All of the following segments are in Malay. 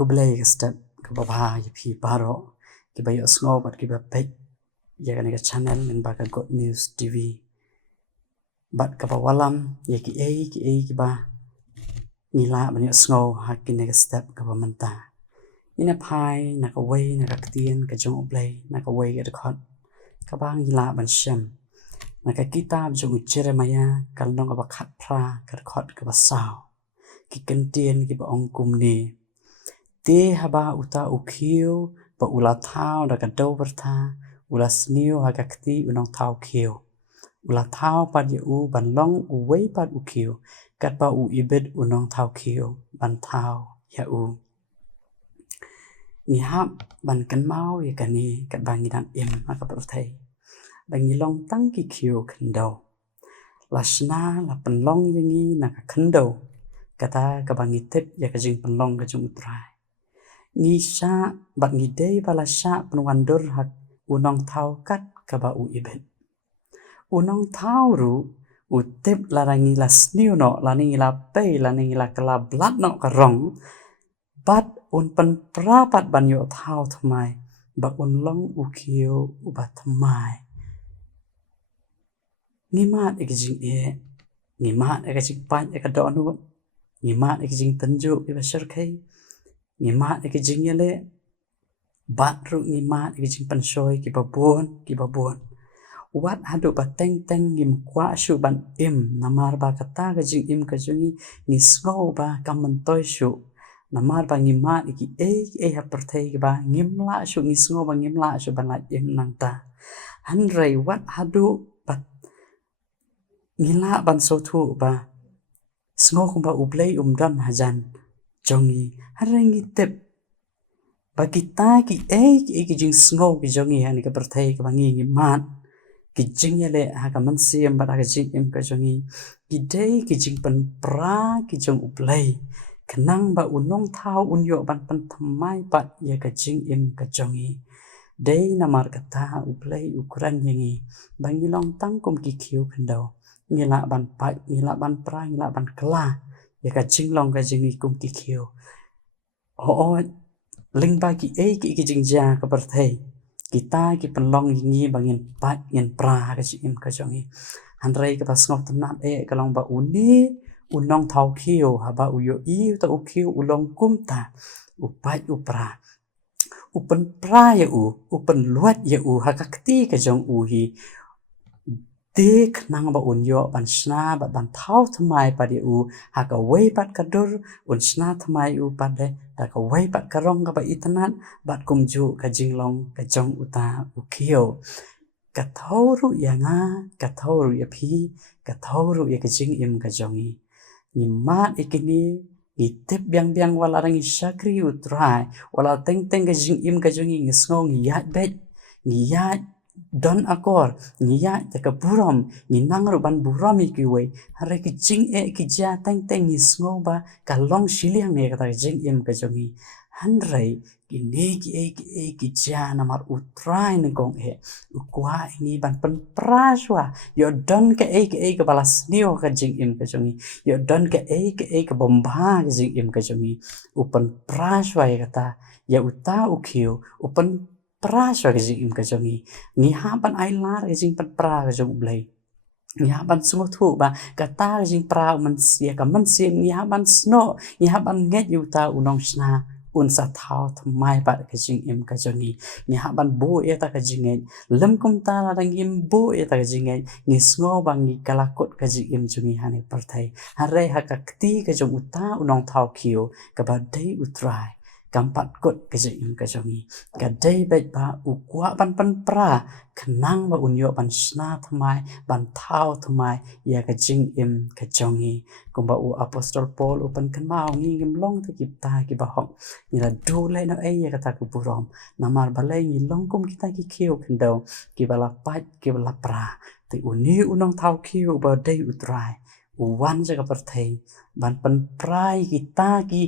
kublai ke step ke bawah ya pi baro ke bayo sngo bat ke bapek ya kan ke channel min ba ka God News TV bat ke bawalam ya ki ba ngila banyo sngo hakin ke step ke bamanta ina pai na ka wei na ka tien ka jong oblai na ka wei ke khot ka bang ngila ban shem na ka kitab jong Jeremaya kal nong ka ba khat phra ka khot ka ba sao ki kentien ki ba ong kum ni te haba uta ukhiu ba ula thao da ka do bertha ula sniu ha ka kti unong thao khiu ula thao pat ye u ban long u wei pat u khiu kat ba u ibet unong thao khiu ban thao ya u ni hap ban kan mau ye kan ni kat bang ngidan im ha ka per thai bang ni long tang ki khiu khan do la shna la pan long ye ngi na ka khan do kata ka bang ni tep ya ka jing pan long ka jung utrai ni sha bat ni dei bala sha penwandur hak unong thau kat ka ba u ibet unong thau ru utip larangi la sniu no lani la pe lani la kala blat no ka rong bat un pen prapat ban yo thau thmai ba un long u khiu u ba thmai ni mat ek jing e ni mat ek jing pan ek do nu ni mat ek jing tanju e ba sher khai ni mat ek jing yele bat ru ni mat ek jing pan soi ki ba buon wat hadu ba teng teng ngim kwa shu ban im namar ba kata ka jing im ka jungi ni sngo ba kaman toy shu namar ba ngim mat ki e ha perthai ki ba ngim la shu ni sngo ba ngim la shu ban la im nang ta han rei wat hadu ba ngila ban so thu ba sngo kum ba ublei dam hajan jongi harangi tep ba kita ki ki jing sngo ki jongi hani ka perthai ka ba ngi mat ki jing yale ha ka man siam ba ka jing im ka jongi ki dei ki jing pan pra ki jong ublei kenang ba unong thau unyo ban pan thamai pat ya ka jing im ka jongi dei namar kata ublei ukuran yangi bangi long tang kum ki khiu khandau ngila ban pat ngila ban pra ngila ban kla ya ka jing long ka jing kum ki khiu o ling ba ki ki jing ja ka perthai kita ki penlong ngi bangin pat ngin pra ka jing ka jongi han rei ka tas ngok tanap ka long ba uni unong thau khiu ha ba u yo i ta u khiu ulong kum ta u pat u pra u pen pra ya u pen luat ya u ha ka kti ka jong u hi dik nang ba un yo ban sna ba ban thau thmai pa di u ha ka wei pat ka dur un sna thmai u pa de ta ka wei pat ka rong ka ba itnat bat kum ju ka jinglong ka jong uta u khio ka thoru ya nga ka thoru ya phi ka thoru ya ka jing im ka jongi ni mat ikini ni tep biang biang wala rangi shakri utrai wala teng teng ka jing im ka jongi ngi sngo ngi yat bet ngi yat don akor ngiya ta ka buram ni nangru ban buram ki we hare ki jing e ki ja teng teng ni sngo ba ka long shiliang ne ka ta jing im ka jongi han rei ki ne ki ja na mar utrai ne gong e u kwa ni ban pen praswa yo don ka ka balas nio ka jing im ka jongi yo don ka ka bomba ka jing im ka jongi u pen praswa ya kata ya uta u khiu u pen pra swa ka jing im ka jongi ni ha ban ai lar ka jing pan pra ka jong blai ni ha ban sungo thu ba ka ta ka jing pra man sia ka man sim ni ha ban sno ni ha ban nget yu ta unong sna un sa thao thmai ba ka jing im ka jongi ni ha ban bo e ta ka jing lam kum ta la dang im bo e ta ka jing ni sngo bang ni kalakot ka jing im jongi ha ne parthai ha re ha ka kti ka jong uta unong thao khiu ka ba dei utrai kampat kot ka jing ka jongi ka dei bet ba u kwa ban pan pra khnang ba unyo ban sna thmai ban thau thmai ya ka jing im ka jongi kumba u apostol paul upan kan mau ngi ngim long ta ki ta ki ba hok ni la do le no ai ya ka ta ku burom namar ba le ngi long kum kita ki khiu khndo ki bala pat ki bala pra te uni unong thau khiu ba dei utrai u wan ja ka perthei ban pan prai kita ki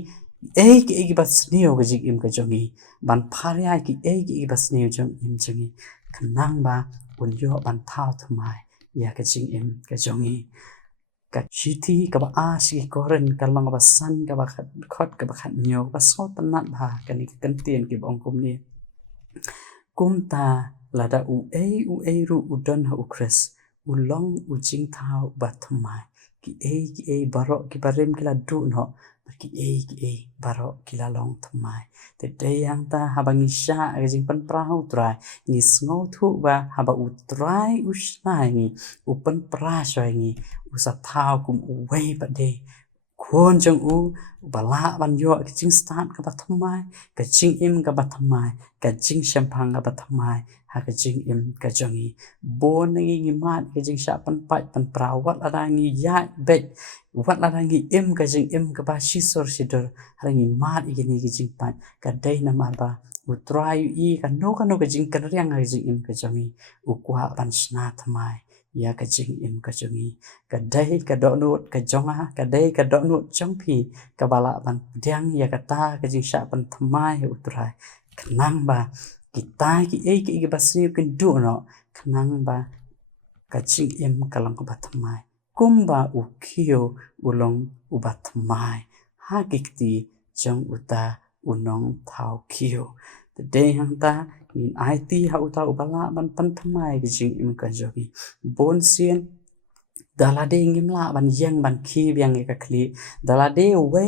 ki bas neo ka jing im ka jongi ban pharia ki bas neo jong im jongi khnang ba un yo ban thau thmai ya ka jing im ka jongi Shiti ka ba asi koren kalong ba san ka ba khot ka ba khat nyo ba so tanat ba kani kan tien ki bong kum ni kum ta lada u e ru u don ha u kres u long u jing thao ba thmai ki e baro ki barem ki la du no ki e baro ki la long thmai te te yang ta habangi sha ga jing pan prau trai ni sngo thu ba haba u trai u snai ni u pan pra shoi ni u sa thao kum u wei ba de khuôn trong u bà lạ ban yo cái chính start cái bắt thầm mai cái chính im cái bắt thầm mai cái chính champagne cái bắt thầm mai ha cái chính im cái trong ý bốn ngay nghi mát cái chính sạ pan pai pan prau wat ada nghi ya bet wat ada nghi im cái chính im cái bắt shisor shidor ha nghi mát cái ni cái chính pan cái day na mar ba u try i cái no cái chính cái riang cái chính im cái trong ý u qua ban sna thầm mai ya cái chính im cái trong ý cái day cái độ nốt cái trong á cái day cái độ nốt trong phi cái bala ban diang ya cái ta cái chính sạ ban thầm mai u try kenang ba kita ki basi kan du no kenang ba ka ching em kalang ko batmai kumba u kio ulong u batmai ha kikti jong uta unong thao kio the day hang ta in it ha uta ubala ban pan thamai ki ching em ka jogi bon sien dalade ngimla ban yang ban khi biang ka khli dalade we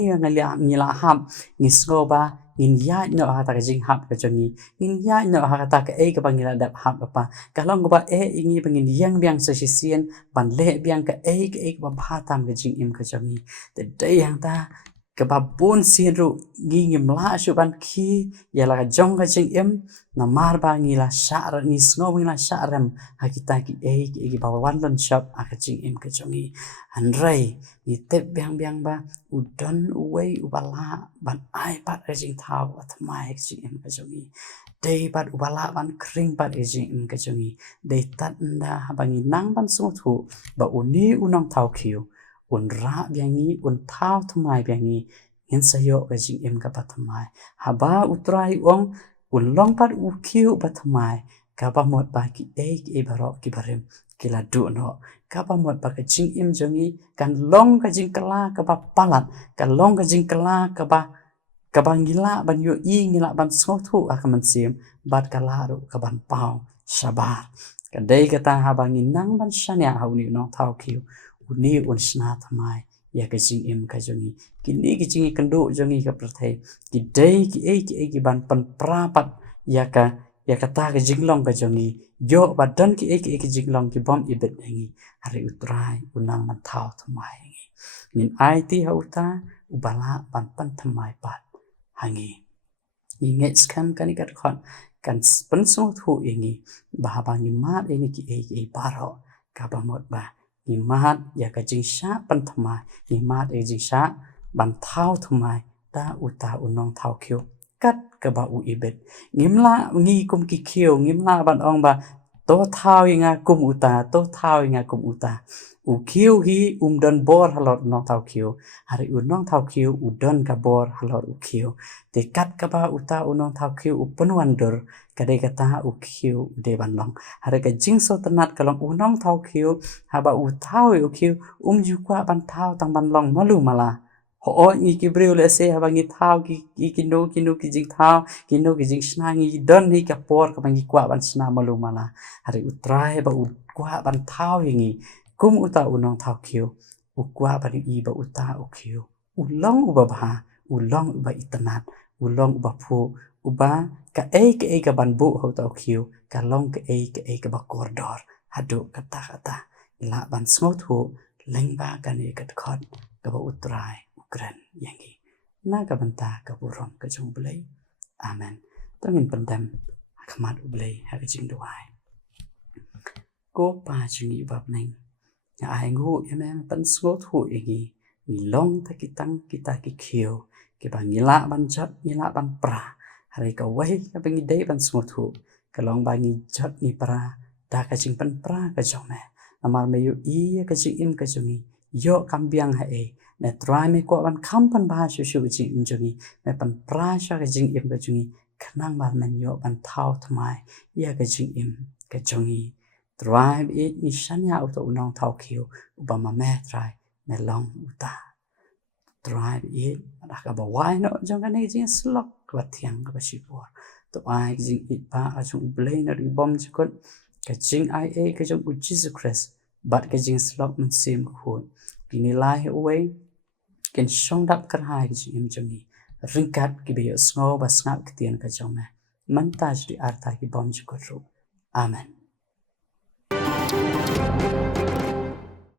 ngila ham nisgo ba in ya no ha ta jing hap ka chongi in ya no ha ta ka e ka bangila dap hap pa kalong ba e ingi bangin yang biang sa sien ban le biang ka e ba bha tam ka jing im ka chongi the day yang ta ka ba bon sien ru ngi ngim la shu ban khi ya la jong ka jing im na mar ba ngi la sha ra ni sngo ngi la sha ram ha kita ki e ba wan lon shop a ka jing im ka chongi an rai ni te biang ba u don u wei u bala ban ai pat ka jing thao at mai ka jing im ka chongi dei pat u bala ban kring pat ka jing im ka chongi dei tat nda ha bangi nang ban so thu ba u ni u nong thao khiu un ra biangi un thao thmai biangi ngin sayo ka jing im ka pat thmai ha ba u trai ong un long pat u khiu pat thmai ka ba mot ba ki e baro ki barem ki la du no ka ba mot ba ka jing im jongi kan long ka jing kala ka ba palat kan long ka jing kala ka ba ngila ban yo i ngila ban so thu a ka man sim bat kala ru ka ban pau shabar ka dei ka ta ha ba ngin nang ban shania ha uni no thau khiu uni un sna thamai ya ka jing im ka jongi ki ni ki jing kan do jongi ka prathai ki dei ki e ban pan prapat ya ka ta ka jing long ka jongi yo ba dan ki e ki jing long ki bom ibet ngi hari utrai unang man thau thamai ngi nin it ha uta ubala ban pan thamai pat hangi ni nge scam kan ikat khon kan pan so thu ingi ba ba ni mat ini ki e baro ka ba mot ba ni mat ya ka jing sha pan thamai ni mat e jing sha ban thau thamai ta uta unong thau khyo kat ka ba u ibet ngimla ngi kum ki khyo ngimla ban ong ba to thao inga kum uta to thao inga kum uta u khyo hi don bor halot no thau khyo hari u nong thau khyo u don ka bor halot u khyo te kat ka ba uta u nong thau khyo u pun wonder kadai kata u khyo de ban long hari ka jing so tanat kalong u nong thau khyo ha ba u thao u khyo ju kwa ban thao tang ban long malu mala ho ngi ki breu le se ha bangi thao ki no ki jing thao ki no ki jing sna ngi don ni ka por ka bangi kwa ban sna malu mala hari u trai ba u kwa ban thao ngi kum uta unong thao khyo u kwa ban i ba uta u khyo u long u ba bha u long u ba itanat u long u ba phu u ba ka ka ban bu ho ta khyo ka long ka ka ba kordor hadu kata la ban smot hu leng ba ka ni kat khot ka ba utrai ukran yangi na ka banta ka burom ka jong blai amen tongin pandam khmat u blai ha ka jing duai ko pa chingi bab neng ai ngu em pan smot hu yangi ni long ta kita ki khio ki ba ngila ban chat ngila ban pra hari ka wai ka bangi dei ban smot hu ka long ba ngi chat ni pra da ka jing pan pra ka jong me amar me yu i ka jing im ka jongi yo kam biang ha e na try me ko ban kam pan ba shu jing im jongi me pan pra sha ka jing im ka jongi khnang ba man yo ban thao thmai ya ka jing im ka jongi try it ni shanya auto unong thao khiu ba ma me try melong uta drive it ada ka ba why no jong ka ne jing slok ka thiang ka sipor to ai jing ipa ajung blay na ri bom jikot ka jing ia ka jong Jesus Christ but ka jing slok mun sim khoi kini lai away ken shong dap kar hai ka jing jong ni ringkat ki be sngo ba snap ka tian ka jong na mantaj di arta ki bom jikot ro amen